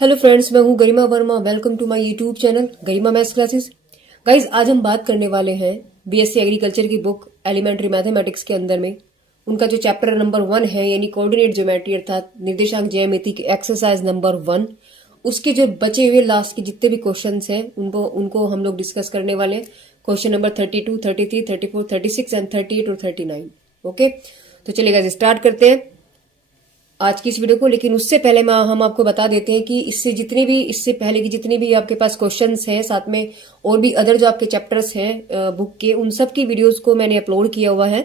Hello friends, मैं हूं Garima Verma. Welcome to my YouTube channel Garima maths classes. Guys, आज हम बात करने वाले हैं बीएससी एग्रीकल्चर की बुक एलिमेंट्री मैथमेटिक्स के अंदर में उनका जो चैप्टर नंबर 1 है, यानी कोऑर्डिनेट ज्योमेट्री अर्थात निर्देशांक ज्यामिति की एक्सरसाइज नंबर 1, उसके जो बचे हुए लास्ट के जितने भी क्वेश्चन हैं उनको हम लोग डिस्कस करने वाले हैं। क्वेश्चन नंबर 32, 33, 34, 36 एंड 38 और 39। ओके, तो चलिए गाइज स्टार्ट करते हैं आज की इस वीडियो को। लेकिन उससे पहले हम आपको बता देते हैं कि इससे पहले की जितनी भी आपके पास क्वेश्चंस हैं, साथ में और भी अदर जो आपके चैप्टर्स हैं बुक के, उन सब की वीडियोस को मैंने अपलोड किया हुआ है।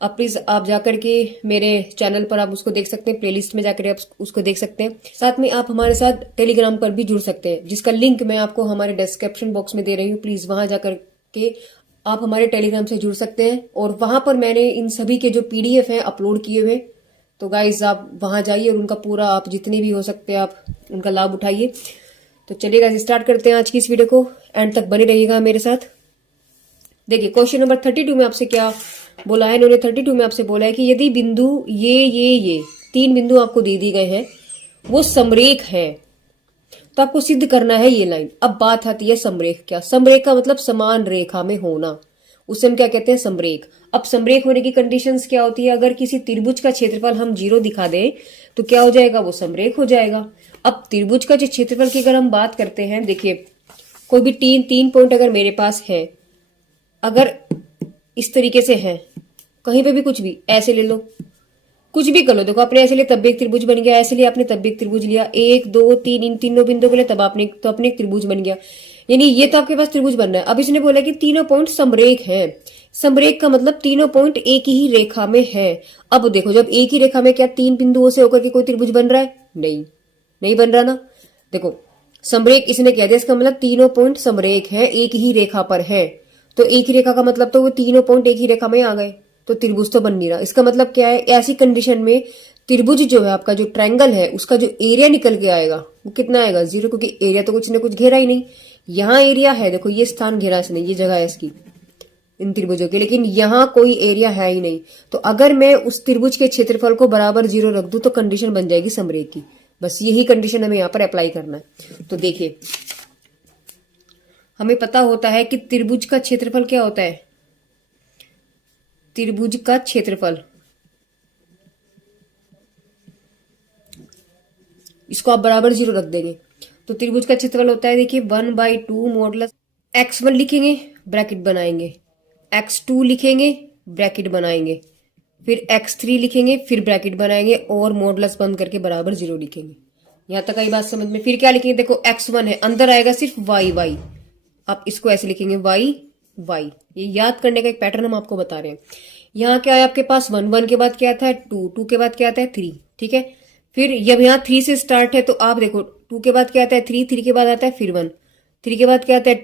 अब प्लीज आप जाकर के मेरे चैनल पर आप उसको देख सकते हैं, प्लेलिस्ट में जाकर आप उसको देख सकते हैं। साथ में आप हमारे साथ टेलीग्राम पर भी जुड़ सकते हैं, जिसका लिंक मैं आपको हमारे डिस्क्रिप्शन बॉक्स में दे रही हूँ। प्लीज वहां जाकर के आप हमारे टेलीग्राम से जुड़ सकते हैं, और वहां पर मैंने इन सभी के जो पीडीएफ है अपलोड किए हुए। तो गाइज आप वहां जाइए और उनका पूरा आप जितनी भी हो सकते हैं आप उनका लाभ उठाइए। तो चलिए गाइज स्टार्ट करते हैं आज की इस वीडियो को। एंड तक बने रहिएगा मेरे साथ। देखिए, क्वेश्चन नंबर 32 में आपसे क्या बोला है। इन्होंने 32 में आपसे बोला है कि यदि बिंदु ये 3 बिंदु आपको दे दी गए हैं, वो समरेख है, तो आपको सिद्ध करना है ये लाइन। अब बात आती है समरेख क्या। समरेख का मतलब समान रेखा में होना, उसे हम क्या कहते हैं, समरेख। अब समरेख होने की कंडीशंस क्या होती है। अगर किसी त्रिभुज का क्षेत्रफल हम 0 दिखा दें तो क्या हो जाएगा, वो समरेख हो जाएगा। अब त्रिभुज का जो क्षेत्रफल की अगर हम बात करते हैं, देखिए कोई भी तीन पॉइंट अगर मेरे पास है, अगर इस तरीके से है, कहीं पे भी कुछ भी ऐसे ले लो, कुछ भी कर लो। देखो, आपने ऐसे लिए तब भी एक त्रिभुज बन गया, ऐसे लिए आपने तब भी एक त्रिभुज लिया, 1 2 3 इन तीनों बिंदुओं के लिए तब आपने तो अपने एक त्रिभुज बन गया। यानी ये तो आपके पास त्रिभुज बन रहा है। अब इसने बोला कि तीनों पॉइंट समरेख हैं। समरेख का मतलब तीनों पॉइंट एक ही रेखा में है। अब देखो, जब एक ही रेखा में, क्या 3 बिंदुओं से होकर के कोई त्रिभुज बन रहा है? नहीं बन रहा ना। देखो, समरेख इसने कह दिया, इसका मतलब तीनों पॉइंट समरेख है, एक ही रेखा पर है। तो एक ही रेखा का मतलब तो वो तीनों पॉइंट एक ही रेखा में आ गए, तो त्रिभुज तो बन नहीं रहा। इसका मतलब क्या है, ऐसी कंडीशन में त्रिभुज जो है आपका, जो ट्रायंगल है, उसका जो एरिया निकल के आएगा वो कितना आएगा, 0, क्योंकि एरिया तो कुछ न कुछ घेरा ही नहीं। यहाँ एरिया है, देखो ये स्थान घेरा इसने, ये जगह है इसकी इन त्रिभुजों की, लेकिन यहाँ कोई एरिया है ही नहीं। तो अगर मैं उस त्रिभुज के क्षेत्रफल को बराबर 0 रख दूं तो कंडीशन बन जाएगी समरेख की। बस यही कंडीशन हमें यहाँ पर अप्लाई करना है। तो देखिए, हमें पता होता है कि त्रिभुज का क्षेत्रफल क्या होता है। त्रिभुज का क्षेत्रफल, इसको आप बराबर 0 रख देंगे तो त्रिभुज का क्षेत्रफल होता है, देखिए 1/2 मॉडुलस x1 लिखेंगे, ब्रैकेट बनाएंगे, x2 लिखेंगे, ब्रैकेट बनाएंगे, फिर x3 लिखेंगे, फिर ब्रैकेट बनाएंगे, और मॉडुलस बंद करके बराबर 0 लिखेंगे। यहां तक आई बात समझ में। फिर क्या लिखेंगे, देखो x1 है, अंदर आएगा सिर्फ y, आप इसको ऐसे लिखेंगे y। ये याद करने का एक पैटर्न हम आपको बता रहे हैं। यहाँ क्या है आपके पास, 1 के बाद क्या आता है 2 के बाद क्या आता है 3, ठीक है। फिर जब यहाँ 3 से स्टार्ट है तो आप देखो 2 के बाद क्या आता है 3 के बाद आता है फिर 1, 3 के बाद क्या आता है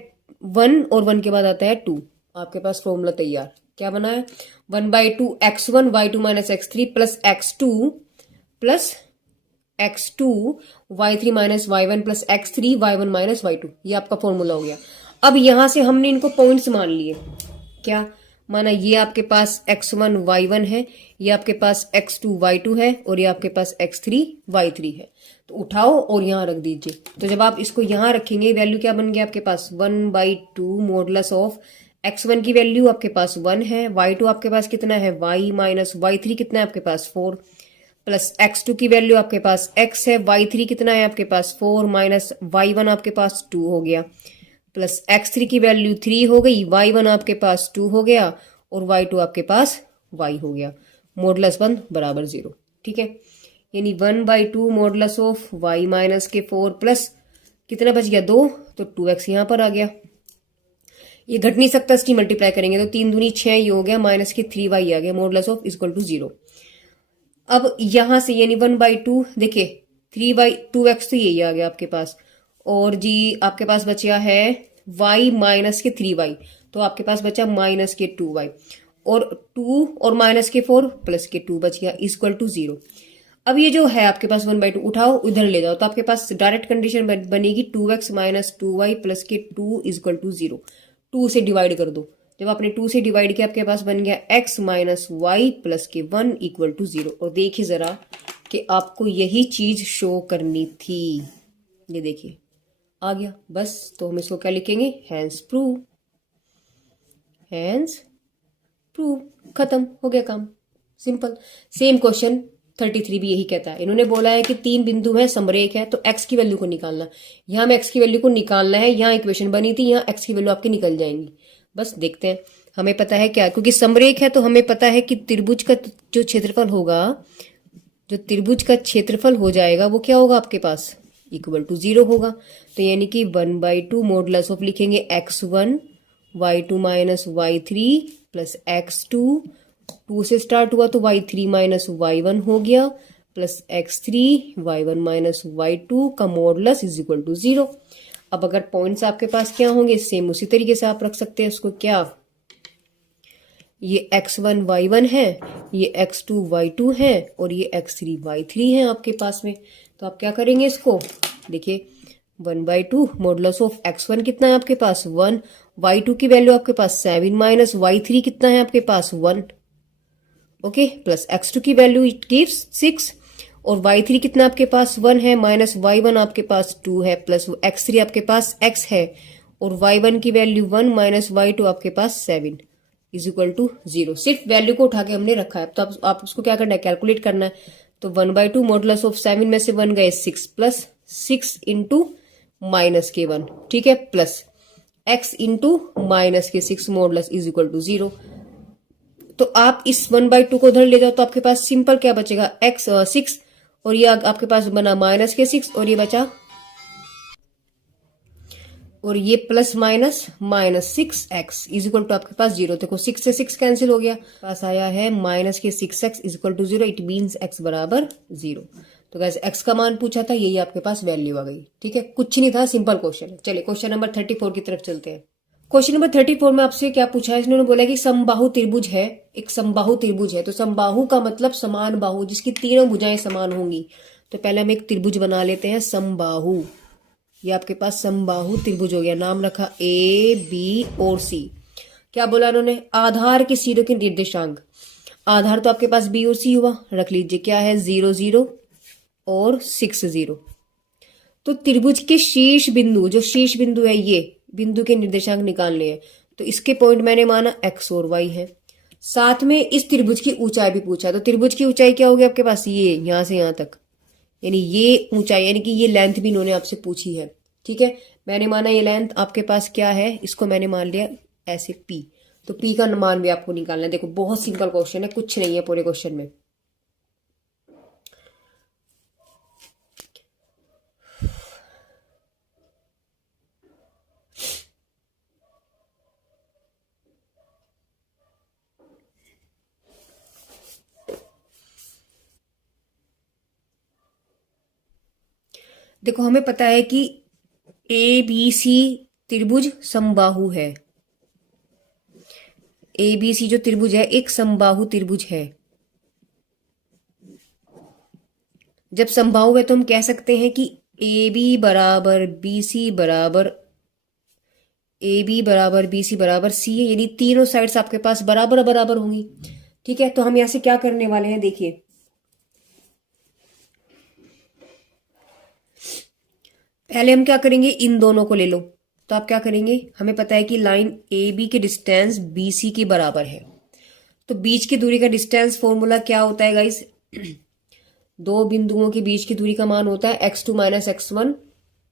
1, और 1 के बाद आता है 2। आपके पास फॉर्मूला तैयार। क्या बना है, 1/2 x1 y2 minus x3 plus x2 y3 minus y1 plus x3 y1 minus y2। ये आपका फॉर्मूला हो गया। अब यहां से हमने इनको पॉइंट्स मान लिए। क्या माना, ये आपके पास x1 y1 है, ये आपके पास x2 y2 है, और ये आपके पास x3 y3 है। तो उठाओ और यहां रख दीजिए। तो जब आप इसको यहां रखेंगे, वैल्यू क्या बन गया आपके पास, 1/2 मॉडुलस ऑफ x1 की वैल्यू आपके पास 1 है, y2 आपके पास कितना है y माइनस y3 कितना है आपके पास 4, प्लस x2 की वैल्यू आपके पास x है, y3 कितना है आपके पास 4 माइनस y1 आपके पास 2 हो गया, प्लस x3 की वैल्यू 3 हो गई, y1 आपके पास 2 हो गया, और y2 आपके पास y हो गया। मॉडुलस 1 बराबर 0, ठीक है। यानी 1/2 मॉडुलस ऑफ y माइनस के 4 प्लस कितना बच गया 2, तो 2x यहां पर आ गया। ये घट नहीं सकता, इसकी मल्टीप्लाई करेंगे तो 3 दूनी 6 ये हो गया, माइनस के 3y आ गया, मॉडुलस ऑफ इक्वल टू 0। अब यहां से यानी 1/2, देखिए 3/2x तो यही आ गया आपके पास, और जी आपके पास बचा है y माइनस के 3y, तो आपके पास बचा माइनस के 2y, और 2 और माइनस के 4 प्लस के 2 बच गया, इक्वल टू 0। अब ये जो है आपके पास 1/2 उठाओ इधर ले जाओ, तो आपके पास डायरेक्ट कंडीशन बनेगी 2x माइनस 2y प्लस के 2 इक्वल टू 0। 2 से डिवाइड कर दो, जब आपने 2 से डिवाइड किया आपके पास बन गया x माइनस वाई प्लस के 1 इक्वल टू 0। और देखिए जरा कि आपको यही चीज शो करनी थी। ये देखिए आ गया। बस तो हम इसको क्या लिखेंगे, हैंस प्रूव, हैंस प्रूव, खत्म हो गया काम, सिंपल। सेम क्वेश्चन 33 भी यही कहता है। इन्होंने बोला है कि 3 बिंदु है, समरेख है, तो x की वैल्यू को निकालना। यहाँ में x की वैल्यू को निकालना है, यहाँ इक्वेशन बनी थी, यहाँ x की वैल्यू आपकी निकल जाएंगी। बस देखते हैं, हमें पता है क्या, क्योंकि समरेख है तो हमें पता है कि त्रिभुज का जो क्षेत्रफल होगा, जो त्रिभुज का क्षेत्रफल हो जाएगा वो क्या होगा आपके पास, इक्वल टू 0 होगा। तो यानी कि 1/2 मॉडुलस ऑफ लिखेंगे x1 y2 minus y3 plus x2, 2 से स्टार्ट हुआ तो y3 माइनस y1 हो गया, plus x3 y1 minus y2 का मॉडुलस इज इक्वल टू 0। अब अगर पॉइंट्स आपके पास क्या होंगे, सेम उसी तरीके से आप रख सकते हैं उसको। क्या, ये x1 y1 है, ये x2 y2 है, और ये x3 y3 है आपके पास में। तो आप क्या करेंगे इसको, देखिए 1/2 मॉडुलस ऑफ x1 कितना है आपके पास 1, y2 की वैल्यू आपके पास 7 माइनस y3 कितना है आपके पास 1, ओके, प्लस x2 की वैल्यू इट गिव्स 6, और y3 कितना आपके पास 1 है, माइनस y1 आपके पास 2 है, प्लस x3 आपके पास x है, और y1 की वैल्यू 1 माइनस y2 आपके पास 7 इज इक्वल टू 0। सिर्फ वैल्यू को उठा के हमने रखा है। तो आप उसको क्या करना है, कैलकुलेट करना है। तो 1/2 मॉडुलस ऑफ 7 में से 1 गए 6, प्लस 6 इंटू माइनस के 1, ठीक है, प्लस x इंटू माइनस के 6 मॉडुलस इज इक्वल टू 0। तो आप इस 1/2 को उधर ले जाओ तो आपके पास सिंपल क्या बचेगा, x 6, और ये आपके पास बना माइनस के 6, और ये बचा, और ये plus minus minus 6x is equal to आपके पास 0। देखो 6 से 6 कैंसिल हो गया, पास आया है माइनस के 6x is equal to 0। It means x बराबर 0। तो गैस x का मान पूछा था, यही आपके पास वैल्यू आ गई, ठीक है, कुछ नहीं था, सिंपल क्वेश्चन है। चलिए क्वेश्चन नंबर 34 की तरफ चलते हैं। क्वेश्चन नंबर 34 में आपसे क्या पूछा है, इन्होंने बोला कि समबाहु त्रिभुज है, एक समबाहु त्रिभुज है। तो समबाहु का मतलब समान बाहु, जिसकी तीनों भुजाएं समान होंगी। तो पहले हम एक त्रिभुज बना लेते हैं, समबाहु। ये आपके पास समबाहु त्रिभुज हो गया, नाम रखा ए बी और सी। क्या बोला उन्होंने, आधार के सिरों के निर्देशांक, आधार तो आपके पास बी और सी हुआ, रख लीजिए क्या है 0 0 और 6 0। तो त्रिभुज के शीर्ष बिंदु, जो शीर्ष बिंदु है, ये बिंदु के निर्देशांक निकालने हैं। तो इसके पॉइंट मैंने माना x और y है। साथ में इस त्रिभुज की ऊंचाई भी पूछा। तो त्रिभुज की ऊंचाई क्या होगी आपके पास, ये यहां से यहां तक, यानी ये ऊंचाई, यानी कि ये लेंथ भी इन्होंने आपसे पूछी है, ठीक है। मैंने माना ये लेंथ आपके पास क्या है, इसको मैंने मान लिया ऐसे p। तो p का मान भी आपको निकालना है। देखो बहुत सिंपल क्वेश्चन है, कुछ नहीं है पूरे क्वेश्चन में। देखो हमें पता है कि ए बी सी त्रिभुज समबाहु है। ए बी सी जो त्रिभुज है एक समबाहु त्रिभुज है। जब समबाहु है तो हम कह सकते हैं कि ए बी बराबर बी सी बराबर, ए बी बराबर बी सी बराबर सी है, यानी तीनों साइड्स आपके पास बराबर बराबर होंगी, ठीक है। तो हम यहां से क्या करने वाले हैं, देखिए पहले हम क्या करेंगे, इन दोनों को ले लो। तो आप क्या करेंगे, हमें पता है कि लाइन ए बी की डिस्टेंस बी सी के बराबर है। तो बीच की दूरी का डिस्टेंस फॉर्मूला क्या होता है गाइस, दो बिंदुओं के बीच की दूरी का मान होता है x2 minus x1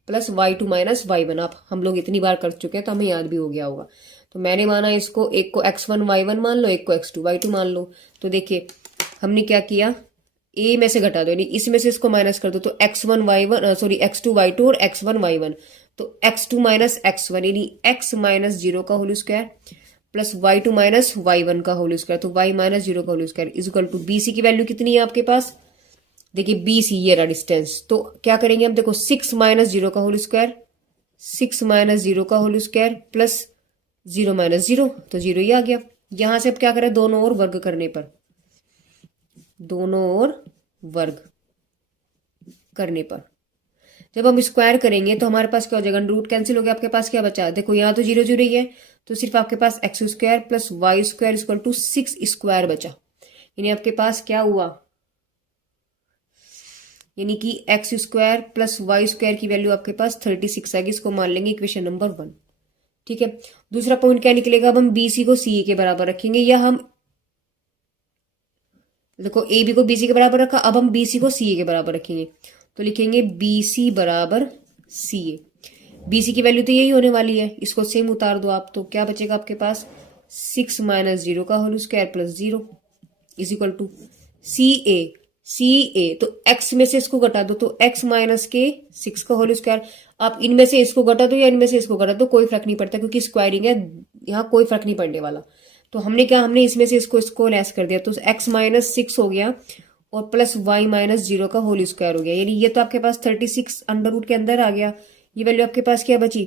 plus y2 माइनस y1। आप हम लोग इतनी बार कर चुके हैं तो हमें याद भी हो गया होगा। तो मैंने माना इसको, एक को x1 y1 मान लो, एक को x2 y2 मान लो। तो देखिए हमने क्या किया, ए में से घटा दो, यानी इसमें से इसको माइनस कर दो। तो x1 y1 sorry x2 y2 और x1 y1। तो x2 माइनस x1 यानी x माइनस 0 का होल स्क्वायर प्लस y2 माइनस y1 का होल स्क्वायर। तो y माइनस 0 का whole square is equal to bc की वैल्यू कितनी है आपके पास, देखिए bc ये रहा डिस्टेंस। तो क्या करेंगे हम, देखो 6 माइनस 0 का होल स्क्वायर, 6 माइनस 0 का होल स्क्वायर प्लस 0 माइनस 0, तो 0 ही आ गया। यहां से अब क्या करें, दोनों ओर वर्ग करने पर, दोनों ओर वर्ग करने पर जब हम स्क्वायर करेंगे तो हमारे पास क्या हो जाएगा, रूट कैंसिल हो गया, आपके पास क्या बचा, देखो यहाँ तो 0 0 ही है, तो सिर्फ आपके पास X square plus Y square equal to 6 square बचा। यानी आपके पास क्या हुआ, यानी कि x square plus Y square की वैल्यू आपके पास 36 आएगी। इसको मान लेंगे इक्वेशन नंबर 1। ठीक है, दूसरा पॉइंट क्या निकलेगा, अब हम बी सी को सी ए के बराबर रखेंगे, या हम देखो ए बी को बी सी के बराबर रखा, अब हम बी सी को सी ए के बराबर रखेंगे। तो लिखेंगे बी सी बराबर सी ए। बी सी की वैल्यू तो यही होने वाली है, इसको सेम उतार दो आप, तो क्या बचेगा आपके पास 6 माइनस 0 का whole square plus 0 is equal to C A. C A तो x में से इसको घटा दो, तो x माइनस के 6 का होल स्क्वायर। आप इनमें से इसको घटा दो या इनमें से इसको घटा दो, कोई फर्क नहीं पड़ता, क्योंकि स्क्वायरिंग है, यहाँ कोई फर्क नहीं पड़ने वाला। तो हमने क्या, हमने इसमें से इसको लेस कर दिया, तो x माइनस 6 हो गया और प्लस y माइनस 0 का होल स्क्वायर हो गया। यानी ये तो आपके पास 36 अंडर रूट के अंदर आ गया। ये वैल्यू आपके पास क्या बची,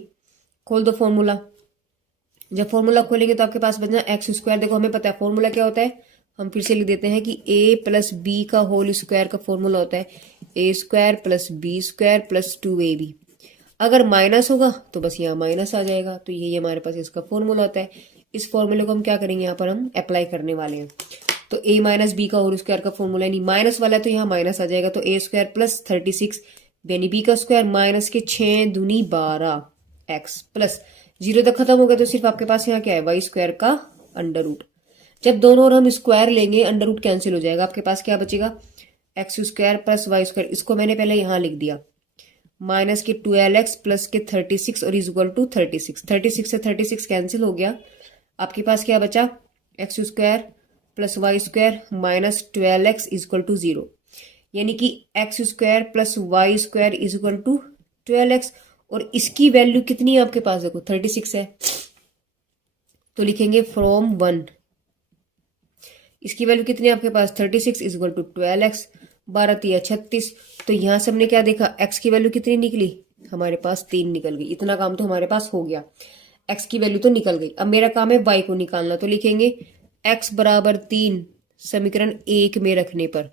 खोल दो फॉर्मूला। जब फॉर्मूला खोलेंगे तो आपके पास बचना एक्स स्क्वायर। देखो हमें पता है फॉर्मूला क्या होता है, हम फिर से लिख देते हैं कि a प्लस बी का होल स्क्वायर का फॉर्मूला होता है A square plus B square plus 2ab। अगर माइनस होगा तो बस यहाँ माइनस आ जाएगा, तो यही हमारे पास इसका फॉर्मूला होता है। इस फॉर्मूले को हम क्या करेंगे, यहाँ पर हम अप्लाई करने वाले हैं। तो a माइनस बी का होल स्क्वायर का फॉर्मूला, यानी माइनस वाला है तो यहाँ माइनस आ जाएगा, तो a स्क्वायर प्लस 36 यानी b का स्क्वायर माइनस के 6 दूनी 12 x प्लस 0 तक खत्म हो गया, तो सिर्फ आपके पास यहाँ क्या है, वाई स्क्वायर का अंडर रूट। जब दोनों और हम स्क्वायर लेंगे अंडर रूट कैंसिल हो जाएगा, आपके पास क्या बचेगा, x square plus Y square. इसको मैंने पहले यहाँ लिख दिया, माइनस के 12x प्लस के 36 और इज इक्वल टू 36। 36 से 36 कैंसिल हो गया, आपके पास क्या बचा, x square plus Y square minus 12x is equal to 0। यानी कि x square plus Y square is equal to 12x, और इसकी वैल्यू कितनी है आपके पास, देखो 36 है, तो लिखेंगे फ्रॉम 1। इसकी वैल्यू कितनी है आपके पास, 36 इज इक्वल टू 12x, 12 3 36। तो यहां से हमने क्या देखा, x की वैल्यू कितनी निकली, हमारे पास 3 निकल गई। इतना काम तो हमारे पास हो गया, x की वैल्यू तो निकल गई। अब मेरा काम है y को निकालना, तो लिखेंगे x बराबर 3 समीकरण 1 में रखने पर,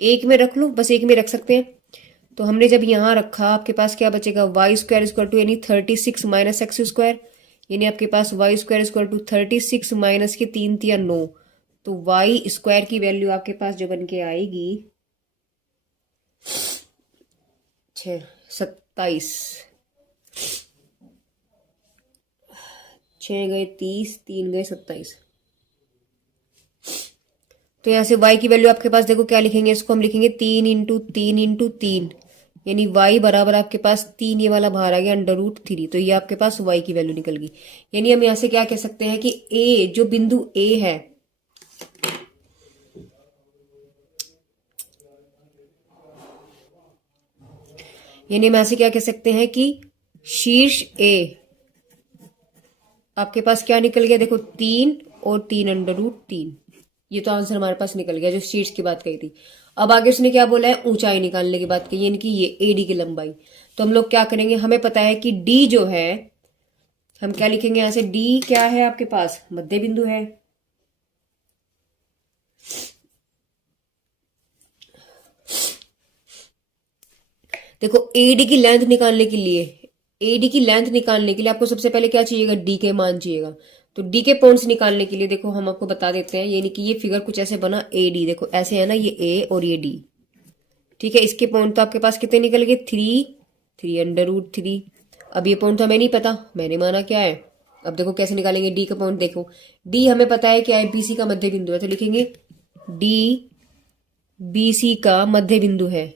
1 में रख लो, बस 1 में रख सकते हैं। तो हमने जब यहां रखा, आपके पास क्या बचेगा, वाई स्क्वायर इक्वल टू यानी 36 माइनस एक्स स्क्वायर, यानी आपके पास Y square equal to 36 minus के 3 3 9। तो वाई स्क्वायर की वैल्यू आपके पास जो बन के आएगी 27, 6 गए 30, 3 गए 27। तो यहां से y की वैल्यू आपके पास देखो क्या लिखेंगे, इसको हम लिखेंगे 3 इंटू 3 इंटू 3, यानी y बराबर आपके पास 3, ये वाला बाहर आ गया अंडर रूट 3। तो ये आपके पास y की वैल्यू निकल गई। यानी हम यहां से क्या कह सकते हैं कि a, जो बिंदु a है, यानी हम यहां से क्या कह सकते हैं कि शीर्ष a आपके पास क्या निकल गया, देखो 3 और 3 अंडर रूट 3। ये तो आंसर हमारे पास निकल गया, जो शीर्ष की बात कही थी। अब आगे उसने क्या बोला है, ऊंचाई निकालने की बात कही, यानी कि ये एडी की लंबाई। तो हम लोग क्या करेंगे, हमें पता है कि डी जो है, हम क्या लिखेंगे यहां से, डी क्या है आपके पास, मध्य बिंदु है। देखो एडी की लेंथ निकालने के लिए, एडी की लेंथ निकालने के लिए आपको सबसे पहले क्या चाहिएगा, डी के मान चाहिएगा। तो डी के पॉइंट्स निकालने के लिए देखो हम आपको बता देते हैं, यानी कि ये फिगर कुछ ऐसे बना, ए डी, देखो ऐसे है ना, ये ए और ये डी, ठीक है। इसके पॉइंट तो आपके पास कितने निकल गए, 3 अंडर रूट 3। अब ये पॉइंट तो हमें नहीं पता, मैंने माना क्या है। अब देखो कैसे निकालेंगे डी का पॉइंट, देखो डी हमें पता है क्या है, बीसी का मध्य बिंदु है, तो लिखेंगे डी बीसी का मध्य बिंदु है।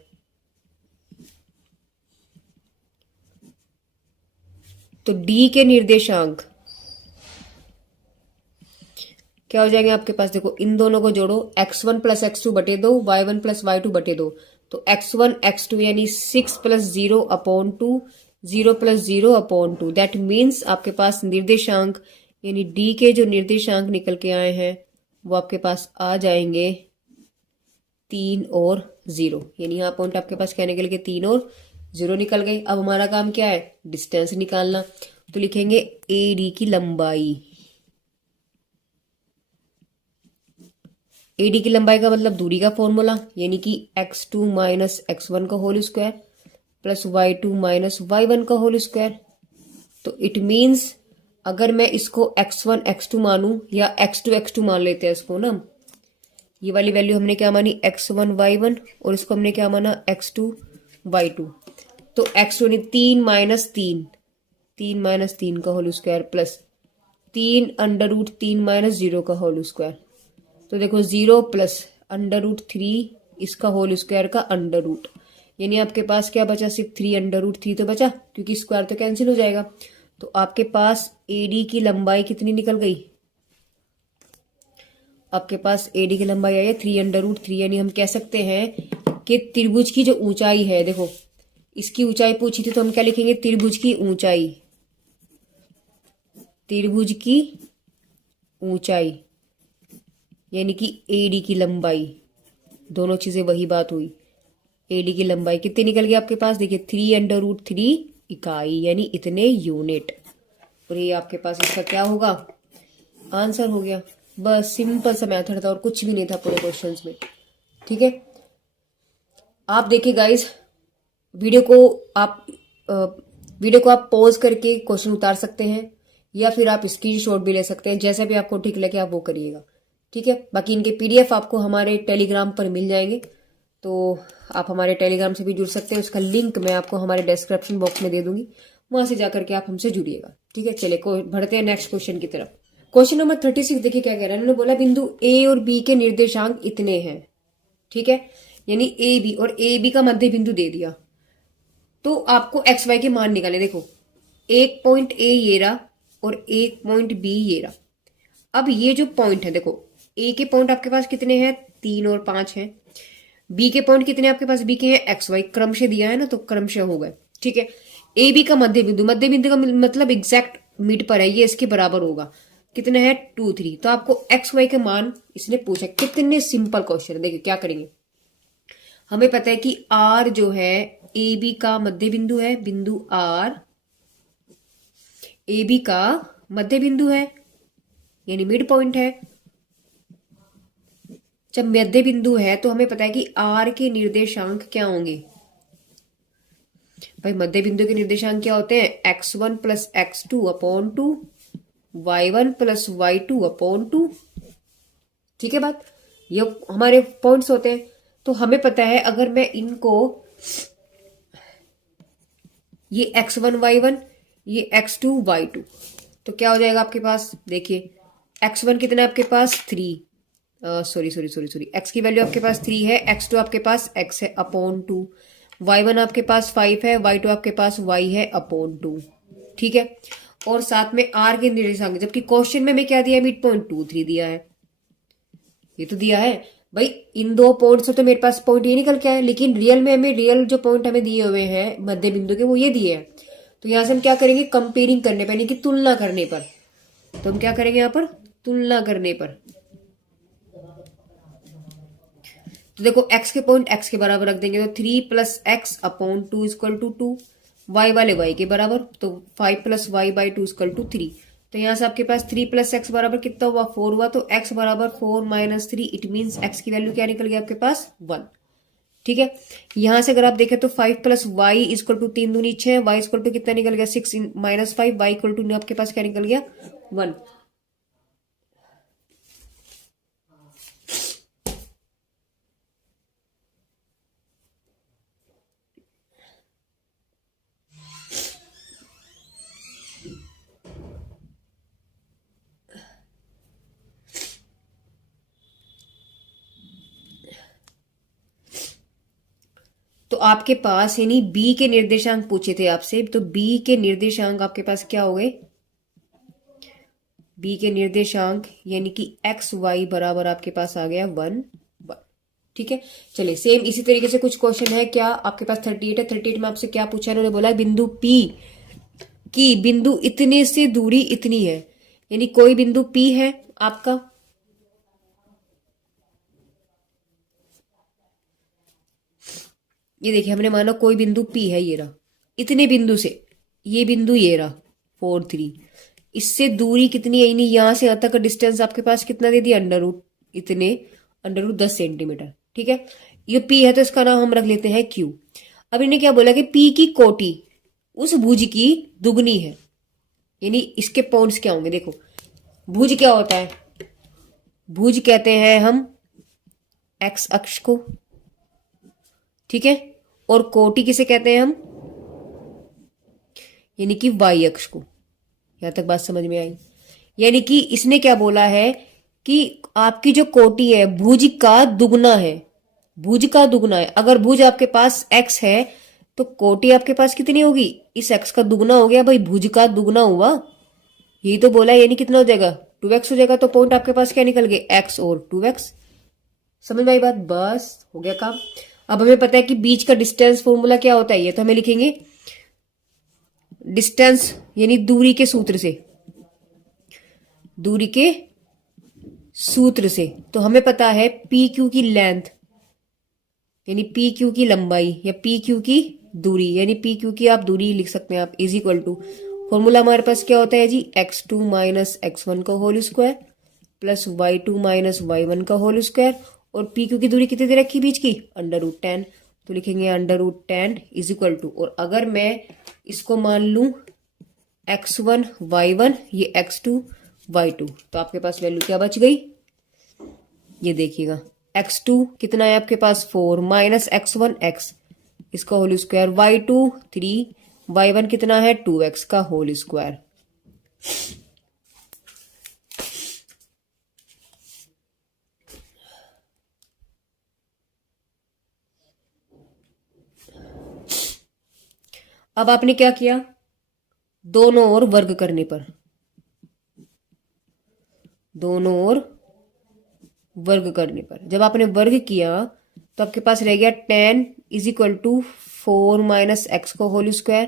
तो डी के निर्देशांक क्या हो जाएंगे आपके पास, देखो इन दोनों को जोड़ो, x1 प्लस x2 बटे 2, y1 प्लस y2 बटे 2। तो x1 x2 यानी 6 plus 0 upon 2, 0 plus 0 upon 2। That means आपके पास निर्देशांक, यानी डी के जो निर्देशांक निकल के आए हैं वो आपके पास आ जाएंगे 3 और 0। यानी यहाँ पॉइंट आपके पास क्या निकल गए, 3 और 0 निकल गए। अब हमारा काम क्या है, डिस्टेंस निकालना। तो लिखेंगे ए डी की लंबाई, एडी की लंबाई का मतलब दूरी का फॉर्मूला, यानी कि x2 माइनस x1 का होल स्क्वायर प्लस y2 माइनस y1 का होल स्क्वायर। तो इट मीन्स अगर मैं इसको x1 x2 मानूं, या x2 x2 मान लेते हैं इसको ना, ये वाली वैल्यू हमने क्या मानी x1 y1 और इसको हमने क्या माना x2 y2। तो x2 यानी 3 - 3 का होल स्क्वायर प्लस 3√3 - 0 का होल स्क्वायर। तो देखो 0 प्लस √3 इसका होल स्क्वायर का अंडर रूट, यानी आपके पास क्या बचा, सिर्फ 3√3 तो बचा, क्योंकि स्क्वायर तो कैंसिल हो जाएगा। तो आपके पास एडी की लंबाई कितनी निकल गई, आपके पास एडी की लंबाई आई है 3√3, यानी हम कह सकते हैं कि त्रिभुज की जो ऊंचाई है, देखो इसकी ऊंचाई पूछी थी तो हम क्या लिखेंगे, त्रिभुज की ऊंचाई, त्रिभुज की ऊंचाई यानी कि एडी की लंबाई, दोनों चीजें वही बात हुई। एडी की लंबाई कितनी निकल गई आपके पास, देखिए 3√3 इकाई यानी इतने यूनिट। और ये आपके पास इसका क्या होगा, आंसर हो गया। बस सिंपल सा मेथड था और कुछ भी नहीं था पूरे क्वेश्चंस में। ठीक है, आप देखिए गाइस, वीडियो को आप पॉज करके क्वेश्चन उतार सकते हैं या फिर आप स्क्रीनशॉट भी ले सकते हैं, जैसा भी आपको ठीक लगे आप वो करिएगा। ठीक है, बाकी इनके पीडीएफ आपको हमारे टेलीग्राम पर मिल जाएंगे, तो आप हमारे टेलीग्राम से भी जुड़ सकते हैं। उसका लिंक मैं आपको हमारे डिस्क्रिप्शन बॉक्स में दे दूंगी, वहां से जाकर के आप हमसे जुड़िएगा। ठीक है, चलिए बढ़ते हैं नेक्स्ट क्वेश्चन की तरफ। क्वेश्चन नंबर 36 देखिए क्या कह रहा है। उन्होंने बोला बिंदु ए और बी के निर्देशांक इतने हैं। ठीक है, यानी ए बी, और ए बी का मध्य बिंदु दे दिया, तो आपको एक्स वाई के मान निकाले। देखो एक पॉइंट ए ये रहा और एक पॉइंट बी ये रहा। अब ये जो पॉइंट है, देखो ए के पॉइंट आपके पास कितने हैं, 3 और 5 हैं। बी के पॉइंट कितने आपके पास, बी के हैं एक्स वाई, क्रमशः दिया है ना, तो क्रमशः हो गए। ठीक है, ए बी का मध्य बिंदु का मतलब एग्जैक्ट मिड पर है, ये इसके बराबर होगा, कितने हैं 2 3। तो आपको एक्स वाई के मान इसने पूछा। कितने सिंपल क्वेश्चन है, देखिए क्या करेंगे। हमें पता है कि आर जो है ए बी का मध्य बिंदु है, बिंदु आर ए बी का मध्य बिंदु है यानी मिड पॉइंट है। जब मध्य बिंदु है तो हमें पता है कि आर के निर्देशांक क्या होंगे भाई, मध्य बिंदु के निर्देशांक क्या होते हैं, x1 + x2/2, y1 + y2/2। ठीक है बात, ये हमारे पॉइंट्स होते हैं। तो हमें पता है अगर मैं इनको, ये x1 y1, ये x2 y2, तो क्या हो जाएगा आपके पास, देखिए x1 कितना है आपके पास 3, सॉरी x की वैल्यू आपके पास 3 है, x2 आपके पास x है /2, y1 आपके पास 5 है, y2 आपके पास y है /2। ठीक है, और साथ में r के निर्देशांक, जबकि क्वेश्चन में हमें क्या दिया है, मिड पॉइंट 2 3 दिया है, ये तो दिया है भाई। इन दो पॉइंट से तो मेरे पास पॉइंट ये निकल के आया, लेकिन रियल में हमें रियल जो पॉइंट हमें दिए हुए हैं मध्य बिंदु के, वो ये दिए हैं। तो यहां से हम क्या करेंगे, कंपेयरिंग करने पर यानी कि तुलना करने पर। तो हम क्या करेंगे यहाँ पर, तुलना करने पर। तो देखो x के पॉइंट x के बराबर रख देंगे, तो 3 + x/2 = 2, y वाले y के बराबर, तो 5 + y/2 = 3। तो यहां से आपके पास 3 + x बराबर कितना हुआ, 4 हुआ। तो x बराबर 4 - 3, इट मीन्स x की वैल्यू क्या निकल गई आपके पास, 1। ठीक है, यहां से अगर आप देखें तो 5 + y = 3 दूनी 6, y = कितना निकल गया 6 - 5, y = आपके पास क्या निकल गया 1। तो आपके पास यानी बी के निर्देशांक पूछे थे आपसे, तो बी के निर्देशांक आपके पास क्या हो गए, बी के निर्देशांक यानी कि एक्स वाई बराबर आपके पास आ गया 1 1। ठीक है, चलिए सेम इसी तरीके से कुछ क्वेश्चन है। क्या आपके पास 38 है, 38 में आपसे क्या पूछा, इन्होंने बोला बिंदु P की बिंदु इतने से दूरी इतनी है, यानी कोई बिंदु P है आपका, ये देखिए हमने माना कोई बिंदु P है, ये रहा, इतने बिंदु से ये बिंदु ये रहा 4 3, इससे दूरी कितनी है, यानी यहां से यहां तक का डिस्टेंस आपके पास कितना दे दिया, इतने √10 सेंटीमीटर। ठीक है, ये P है तो इसका नाम हम रख लेते हैं Q। अब इन्हें क्या बोला कि P की कोटि उस भुज की दुगनी है, यानी इसके पॉइंट्स क्या होंगे। देखो भुज क्या होता है, भुज कहते हैं हम एक्स अक्ष को, ठीक है, और कोटि किसे कहते हैं हम, यानी कि वाई अक्ष को। यहां तक बात समझ में आई। यानी कि इसने क्या बोला है कि आपकी जो कोटि है भुज का दुगना है, भुज का दुगना है। अगर भुज आपके पास एक्स है तो कोटि आपके पास कितनी होगी, इस एक्स का दुगना हो गया भाई, भुज का दुगना हुआ, यही तो बोला। यानी कितना हो जाएगा, 2x हो जाएगा। तो पॉइंट आपके पास क्या निकल गए, x और 2x। समझ में आई बात, बस हो गया काम। अब हमें पता है कि बीच का डिस्टेंस फॉर्मूला क्या होता है, ये तो हमें लिखेंगे डिस्टेंस यानी दूरी के सूत्र से, दूरी के सूत्र से। तो हमें पता है पी क्यू की लेंथ यानी पी क्यू की लंबाई या पी क्यू की दूरी, यानी पी क्यू की आप दूरी लिख सकते हैं आप, इज इक्वल टू फॉर्मूला हमारे पास क्या होता है जी, x2 माइनस x1 का होल स्क्वायर प्लस y2 माइनस y1 का होल स्क्वायर, और पी क्यू की दूरी कितनी दे रखी बीच की, √10। तो लिखेंगे √10 इज इक्वल टू, और अगर मैं इसको मान लूं x1 y1 ये x2 y2, तो आपके पास वैल्यू क्या बच गई, ये देखिएगा x2 कितना है आपके पास 4 माइनस x1 x, इसका होल स्क्वायर, y2 3, y1 कितना है 2x का होल स्क्वायर। अब आपने क्या किया, दोनों ओर वर्ग करने पर, दोनों ओर वर्ग करने पर जब आपने वर्ग किया तो आपके पास रह गया 10 is equal to 4 minus X का whole square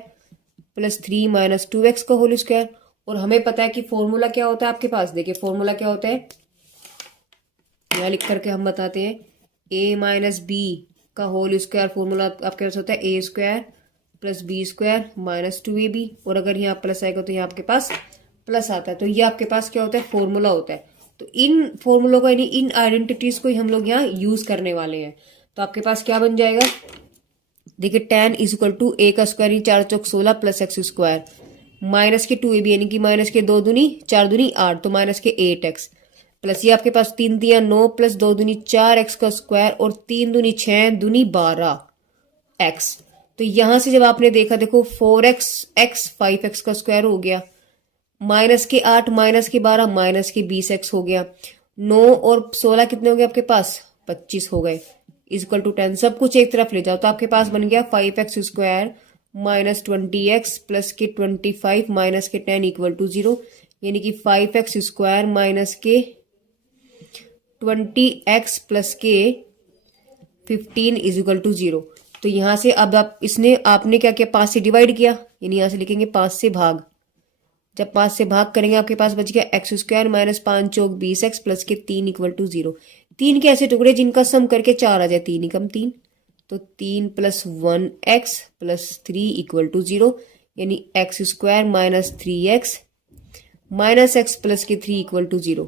plus 3 minus 2x का होल स्क्वायर। और हमें पता है कि फॉर्मूला क्या होता है आपके पास, देखिए फॉर्मूला क्या होता है, यहां लिख करके हम बताते हैं, a माइनस बी का होल स्क्वायर फॉर्मूला आपके पास होता है a square plus B square minus 2ab, और अगर यहाँ प्लस आएगा तो यहाँ आपके पास प्लस आता है। तो ये आपके पास क्या होता है, फॉर्मूला होता है। तो इन फॉर्मूलों को यानी इन आइडेंटिटीज को ही हम लोग यहाँ यूज करने वाले हैं। तो आपके पास क्या बन जाएगा, देखिए 10 इज इक्वल टू a का स्क्वायर 4 चौक 16 प्लस एक्स स्क्वायर माइनस के 2ab यानी कि माइनस के 2 दूनी 4 दूनी 8, तो माइनस के 8x प्लस ये आपके पास 3 दिया 9 प्लस 2 दूनी 4x का स्क्वायर और 3 दूनी 6 दूनी 12x। तो यहां से जब आपने देखा, देखो 4x x 5x का स्क्वायर हो गया, माइनस के 8 माइनस के 12 माइनस के 20x हो गया, 9 और 16 कितने हो गए आपके पास 25 हो गए, इज इक्वल टू 10। सब कुछ एक तरफ ले जाओ तो आपके पास बन गया 5x square minus 20x plus के 25 माइनस के 10 इक्वल टू 0, यानी कि 5x स्क्वायर माइनस के 20x प्लस के 15 इज इक्वल टू 0। तो यहां से अब आप इसने आपने क्या किया, 5 से डिवाइड किया, यानी यहां से लिखेंगे 5 से भाग। जब 5 से भाग करेंगे आपके पास बच गया एक्स स्क्वायर माइनस 5 चौक 20x प्लस के 3 इक्वल टू 0। 3 के ऐसे टुकड़े जिनका सम करके 4 आ जाए, 3 एकम 3, तो 3 plus 1x plus 3 equal to 0, यानी x square minus 3x minus x plus के 3 इक्वल टू 0।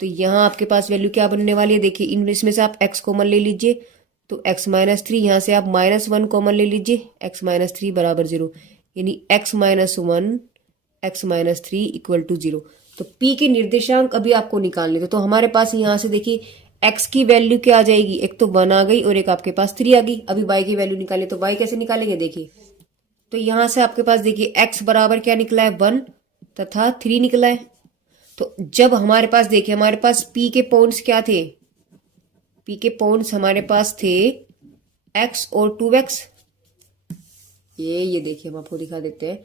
तो यहाँ आपके पास वैल्यू क्या बनने वाली है, देखिए इन इसमें से आप x कॉमन ले लीजिए तो x माइनस 3, यहाँ से आप -1 कॉमन ले लीजिए, x माइनस 3 बराबर 0, यानी x minus 1 x minus 3 equal to 0। तो p के निर्देशांक अभी आपको निकालने थे, तो हमारे पास यहाँ से देखिए x की वैल्यू क्या आ जाएगी, एक तो 1 आ गई और एक आपके पास 3 आ गई। अभी y की वैल्यू निकाले तो y कैसे निकालेंगे, देखिए तो यहां से आपके पास देखिए x बराबर क्या निकला है 1 तथा 3 निकला है। तो जब हमारे पास देखिए हमारे पास p के पॉइंट्स क्या थे, p के पॉइंट्स हमारे पास थे x और 2x, ये देखिए हम आपको दिखा देते हैं,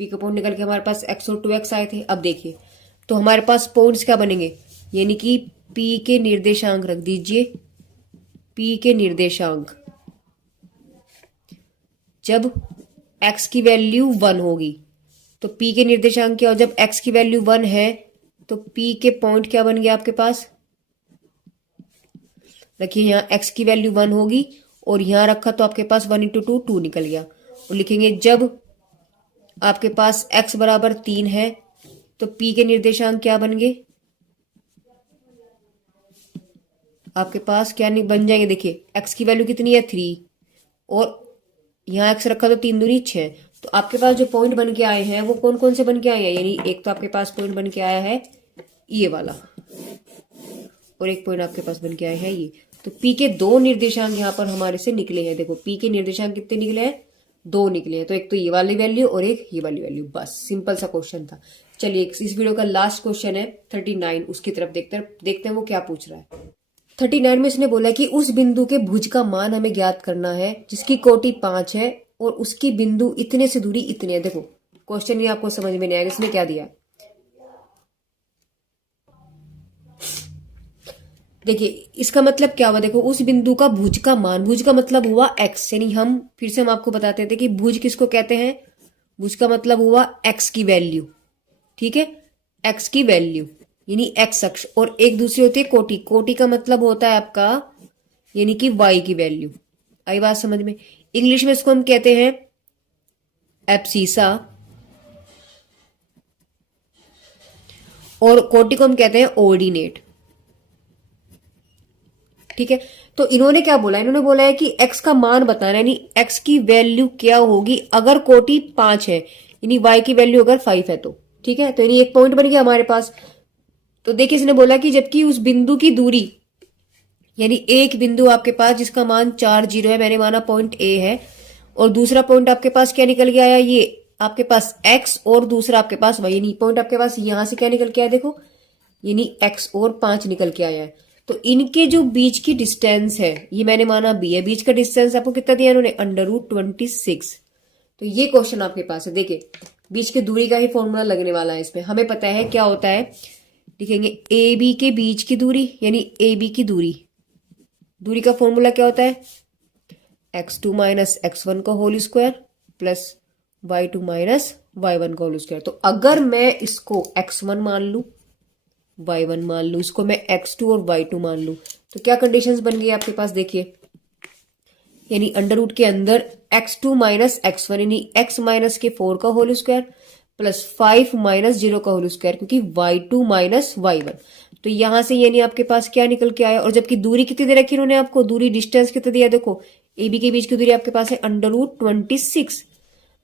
p का पॉइंट निकल के हमारे पास x और 2x आए थे। अब देखिए तो हमारे पास पॉइंट्स क्या बनेंगे, यानी कि p के निर्देशांक रख दीजिए, p के निर्देशांक जब x की वैल्यू 1 होगी तो p के निर्देशांक क्या हो, जब x की वैल्यू 1 है तो p के पॉइंट क्या बन गया आपके पास, रखिए यहाँ x की वैल्यू 1 होगी और यहां रखा तो आपके पास 1 इंटू 2 2 निकल गया। और लिखेंगे जब आपके पास x बराबर 3 है तो p के निर्देशांक क्या बन गए, आपके पास क्या नहीं बन जाएंगे, देखिए x की वैल्यू कितनी है 3 और यहाँ x रखा तो 3 दूनी 6, तो आपके पास जो पॉइंट बन के आए हैं वो कौन कौन से बन के आए हैं, यानी एक तो आपके पास पॉइंट बन के आया है ये वाला और एक पॉइंट आपके पास बन के आया है ये। तो पी के दो निर्देशांक यहाँ पर हमारे से निकले हैं। देखो पी के निर्देशांक कितने निकले हैं, 2 निकले हैं। तो एक तो ये वाली वैल्यू और एक ये वाली वैल्यू, बस सिंपल सा क्वेश्चन था। चलिए इस वीडियो का लास्ट क्वेश्चन है 39, उसकी तरफ देखते हैं वो क्या पूछ रहा है। 39 में इसने बोला कि उस बिंदु के भुज का मान हमें ज्ञात करना है जिसकी कोटि 5 है और उसकी बिंदु इतने से दूरी इतने है। देखो क्वेश्चन ये आपको समझ में नहीं आएगा, इसने क्या दिया। देखिए इसका मतलब क्या हुआ, देखो उस बिंदु का भुज का मान, भुज का मतलब हुआ x, यानी हम आपको बताते थे कि भुज किसको कहते हैं, भुज का मतलब हुआ x की वैल्यू, ठीक है, x की वैल्यू यानी x अक्ष, और एक दूसरी होती है कोटि, कोटि का मतलब होता है आपका यानी कि y की वैल्यू। आई बात समझ में। इंग्लिश में इसको हम कहते हैं एब्सिसा और कोटि को हम कहते हैं ऑर्डिनेट, ठीक है। तो इन्होंने क्या बोला, इन्होंने बोला है कि x का मान बताना, यानी x की वैल्यू क्या होगी अगर कोटि 5 है, यानी y की वैल्यू अगर 5 है तो, ठीक है। तो यानी एक पॉइंट बन गया हमारे पास। तो देखिए इसने बोला कि जबकि उस बिंदु की दूरी, यानी एक बिंदु आपके पास जिसका मान 4 0 है, मैंने माना पॉइंट A है, और दूसरा पॉइंट आपके पास क्या निकल के आया, ये आपके पास x और दूसरा आपके पास y, यानी पॉइंट आपके पास यहां से क्या निकल के आया, देखो यानी x और 5 निकल के आया है। तो इनके जो बीच की डिस्टेंस है ये मैंने माना b है, बीच का डिस्टेंस आपको कितना दिया इन्होंने, √26। तो ये क्वेश्चन आपके पास है। देखिए बीच की दूरी का ही फॉर्मूला लगने वाला है इसमें, हमें पता है क्या होता है, लिखेंगे ए बी के बीच की दूरी, यानी ए बी की दूरी, दूरी का फॉर्मूला क्या होता है, x2 माइनस x1 का होल स्क्वायर प्लस y2 माइनस y1 का होल स्क्वायर। तो अगर मैं इसको x1 मान लू, y1 मान लू, इसको मैं x2 और y2 मान लू, तो क्या कंडीशंस बन गई आपके पास, देखिए यानी अंडर रूट के अंदर x2 माइनस x1 यानी x माइनस के 4 का होल स्क्वायर प्लस 5 माइनस 0 का होल स्क्वायर, क्योंकि y2 माइनस y1। तो यहां से यानी आपके पास क्या निकल के आया, और जबकि दूरी कितनी दे रखी इन्होंने आपको, दूरी डिस्टेंस कितना दिया, देखो ए बी के बीच की दूरी आपके पास है √26।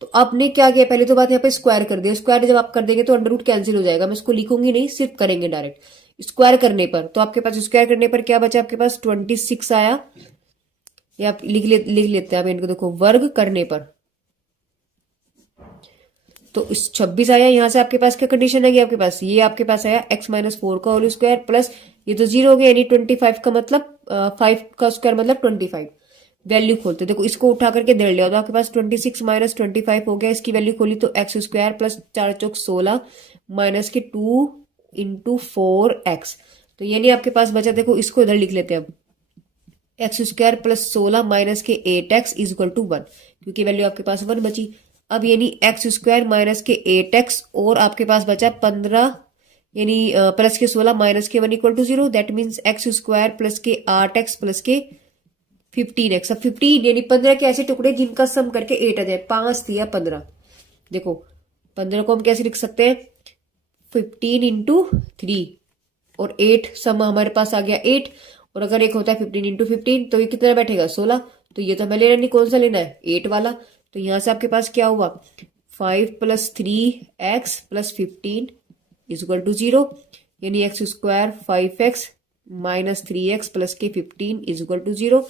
तो आपने क्या किया, पहले तो बात यहाँ पे स्क्वायर कर दिया, स्क्वायर जब आप कर देंगे तो अंडर रूट कैंसिल हो जाएगा, मैं इसको लिखूंगी नहीं, सिर्फ करेंगे डायरेक्ट स्क्वायर करने पर। तो आपके पास स्क्वायर करने पर क्या बचा, आपके पास 26 आया, या आप लिख लेते हैं आप इनको, देखो वर्ग करने पर तो इस 26 आया। यहां से आपके पास क्या कंडीशन है, आपके पास ये आपके पास आया x माइनस 4 का होल स्क्वायर प्लस ये तो 0 हो गया, यानी 25 का मतलब 5 का स्क्वायर मतलब 25। वैल्यू खोलते देखो, इसको उठा करके दे लिया तो आपके पास 26 माइनस 25 हो गया, इसकी वैल्यू खोली तो x स्क्वायर प्लस 4 चौक 16 माइनस के 2 इंटू 4x। तो यानी आपके पास बचा, देखो इसको इधर लिख लेते हैं अब, एक्स स्क्वायर प्लस 16 माइनस के 8x इज इक्वल टू 1, क्योंकि वैल्यू आपके पास 1 बची। अब यानी एक्स स्क्वायर माइनस के 8x और आपके पास बचा 15, यानी प्लस के 16 माइनस के 1 equal to 0, that means x square plus के 8x प्लस के 15x। अब 15 यानी 15 के ऐसे टुकड़े जिनका सम करके 8 आ जाए, 5 दिया 15। देखो 15 को हम कैसे लिख सकते हैं, 15 इंटू 3 और 8 सम हमारे पास आ गया 8, और अगर एक होता है 15 इंटू 15 तो ये कितना बैठेगा 16। तो ये तो हमें लेना नहीं, कौन सा लेना है 8 वाला। तो यहां से आपके पास क्या हुआ, 5 plus 3x plus 15 is equal to 0, यानी x square 5x minus 3x plus के 15 is equal to 0।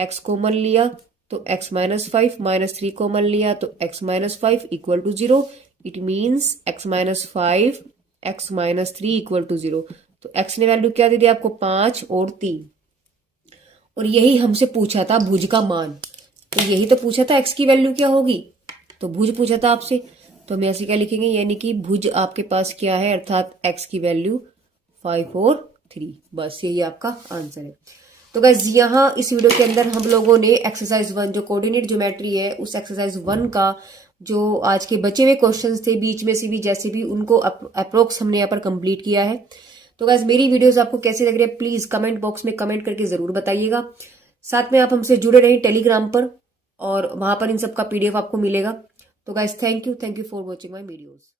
x common लिया तो x माइनस 5 माइनस 3 कॉमन लिया तो x minus 5 equal to 0। It means x minus 5 x minus 3 equal to 0। तो x ने value क्या दे दी आपको, 5 और 3, और यही हमसे पूछा था भुज का मान। तो यही तो पूछा था x की वैल्यू क्या होगी, तो भुज पूछा था आपसे, तो हम ऐसे क्या लिखेंगे, यानी कि भुज आपके पास क्या है, अर्थात x की वैल्यू 5 और 3, बस यही आपका आंसर है। तो गाइस यहाँ इस वीडियो के अंदर हम लोगों ने एक्सरसाइज 1 जो कोऑर्डिनेट ज्योमेट्री है, उस एक्सरसाइज 1 का जो आज के बचे हुए क्वेश्चंस थे, बीच में से भी जैसे भी, उनको अप्रोक्स हमने यहाँ पर कंप्लीट किया है। तो गाइस मेरी वीडियोस आपको कैसी लग रही है, प्लीज कमेंट बॉक्स में कमेंट करके जरूर बताइएगा। साथ में आप हमसे जुड़े रहें टेलीग्राम पर, और वहां पर इन सब का PDF आपको मिलेगा। तो guys thank you for watching my videos.